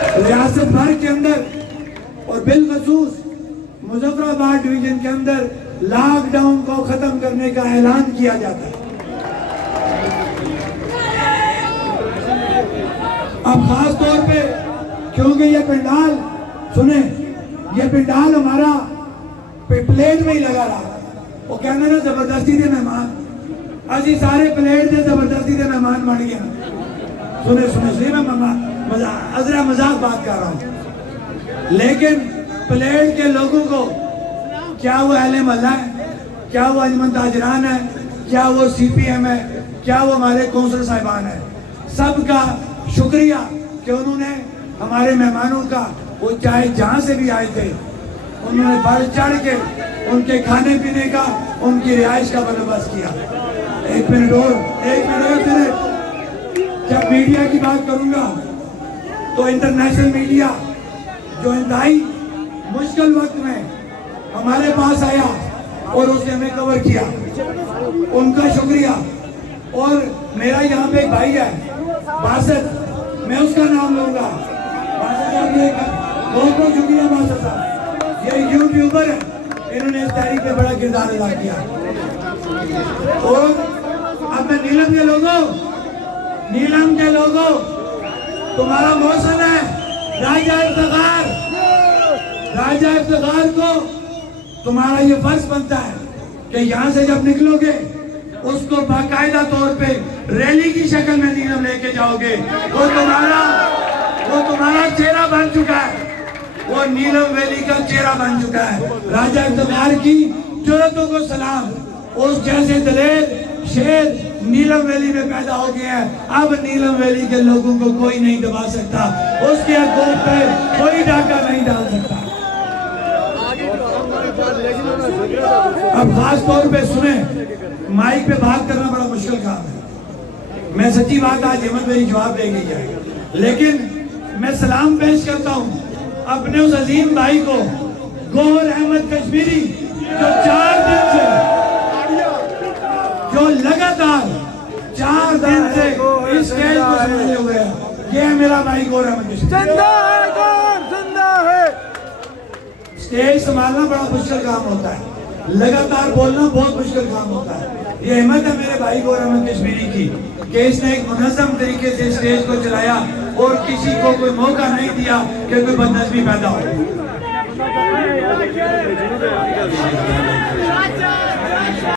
रियासत भर के अंदर और बिलखसूस मुजफ्फराबाद डिवीजन के अंदर लॉकडाउन को खत्म करने का ऐलान किया जाता है। अब खास तौर पे क्योंकि ये पंडाल सुने, ये पंडाल हमारा प्लेट में ही लगा रहा, वो कहना ना जबरदस्ती दे मेहमान, असी सारे प्लेट दे जबरदस्ती दे मेहमान बन गया। सुने सुने सही मैं अजरा मजाक बात कर रहा हूँ, लेकिन प्लेट के लोगों को क्या वो अहले महल्ला है, क्या वो अंजमन ताजरान है, क्या वो CPM है, क्या वो हमारे कौंसल साहिबान है, सबका शुक्रिया कि उन्होंने हमारे मेहमानों का, वो चाहे जहाँ से भी आए थे, उन्होंने बढ़ चढ़ के उनके खाने पीने का, उनकी रिहाइश का बंदोबस्त किया। एक मिनट जब मीडिया की बात करूंगा तो इंटरनेशनल मीडिया जो इंतहाई मुश्किल वक्त में हमारे पास आया और उसने हमें कवर किया, उनका शुक्रिया। और मेरा यहाँ पे एक भाई है बासत, मैं उसका नाम लूंगा, बासत साहब, बहुत बहुत शुक्रिया बासत साहब, ये यूट्यूबर है, इन्होंने इस तहरीक में बड़ा किरदार अदा किया। और अब मैं नीलम के लोगों तुम्हारा मौसम है, राजा इफ्तिखार को तुम्हारा ये फर्ज बनता है कि यहाँ से जब निकलोगे उसको बाकायदा तौर पे रैली की शक्ल में नीलम लेके जाओगे। वो तुम्हारा चेहरा बन चुका है, वो नीलम वैली का चेहरा बन चुका है। राजा इफ्तिखार की जुर्रतों को सलाम, उस जैसे दलेर शेर नीलम वैली में पैदा हो गया है। अब नीलम वैली के लोगों को कोई नहीं दबा सकता, उसके हकूक़ पे कोई डाका नहीं डाल सकता। अब खास तौर पे सुने, माइक पे बात करना बड़ा मुश्किल काम है, मैं सच्ची बात आज हिम्मत मेरी जवाब देगी जाएगा, लेकिन मैं सलाम पेश करता हूँ अपने उस अजीम भाई को, गौहर अहमद कश्मीरी, जो 4 दिन से, जो लगातार 4 दिन से इस स्टेज को संभाले हुए हैं। ये है मेरा भाई गौहर अहमद कश्मीरी। जिंदा है। स्टेज संभालना बड़ा मुश्किल काम होता है, लगातार बोलना बहुत मुश्किल काम होता है। ये हिम्मत है मेरे भाई गौहर अहमद कश्मीरी की कि इसने एक मुनज़्ज़म तरीके से स्टेज को चलाया और किसी को कोई मौका नहीं दिया कि कोई बदनज़मी पैदा हो।